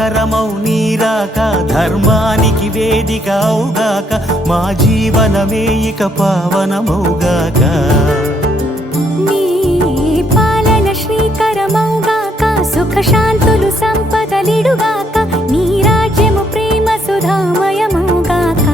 మంగళకరమౌ నీరాక ధర్మానికి వేదిక అవుగాక మా జీవనమే ఇక పావనమౌగాక నీ పాలన శ్రీకరమౌగాక సుఖ శాంతులు సంపదలిడుగాక నీ రాజ్యము ప్రేమ సుధామయమౌగాక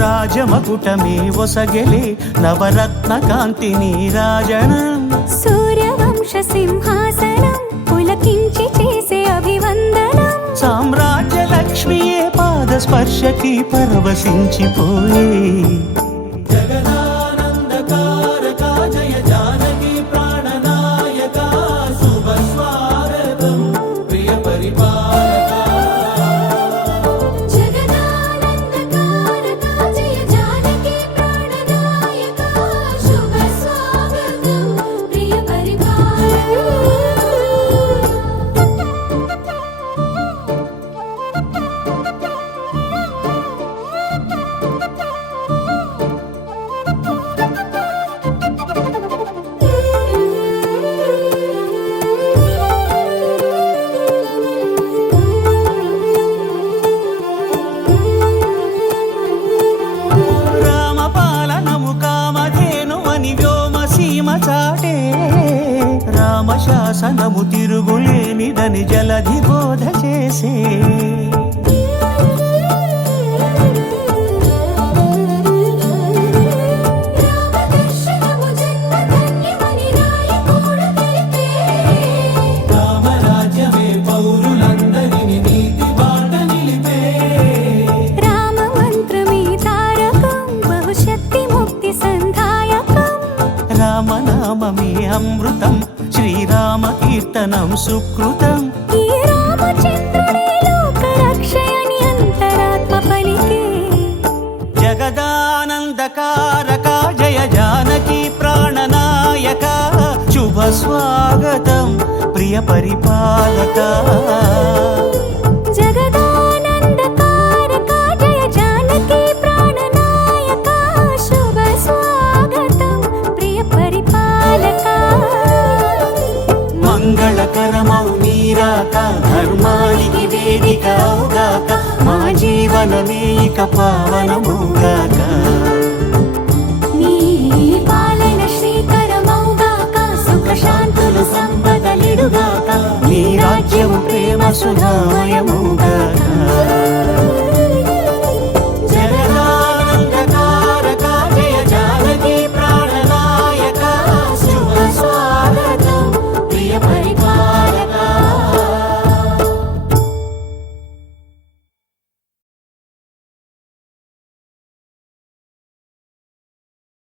రాజమకుటమే ఒసగెలే నవరత్న కాంతి నీరాజనం సూర్యవంశ సింహాసనం పులకించి చేసే అభివందనం సామ్రాజ్య లక్ష్మియే పాద స్పర్శకి పరవశించిపోయే జగదానందకారక జయ జానకి ప్రాణనాయక శుభ స్వాగతం ప్రియ పరిపాలక రామశాసనము తిరుగులేనిదని జలధి బోధ చేసే రామరాజ్యమే పౌరులందరిని నీతి బాట నిలిపే రామ మంత్రమే తారకం బహుశక్తి ముక్తి సంధాయకం రామనామమే అమృతం శ్రీరామ కీర్తనం సుకృతం ఈ రామచంద్రుడే లోక రక్షయని అంతరాత్మ పలికే జగదానందకారక జయ జానకి ప్రాణనాయక శుభ స్వాగతం ప్రియ పరిపాలక జగదానందకారక జయ జానకి ప్రాణనాయక శుభ స్వాగతం ప్రియ పరిపాలక మంగళకరమౌ నీరాక ధర్మానికి వేదిక అవుగాక మా జీవనమే ఇక పావనమౌగాక నీ పాలన శ్రీకరమౌగాక సుఖ శాంతులు సంపదలిడుగాక నీ రాజ్యము ప్రేమ సుధామయమౌగాక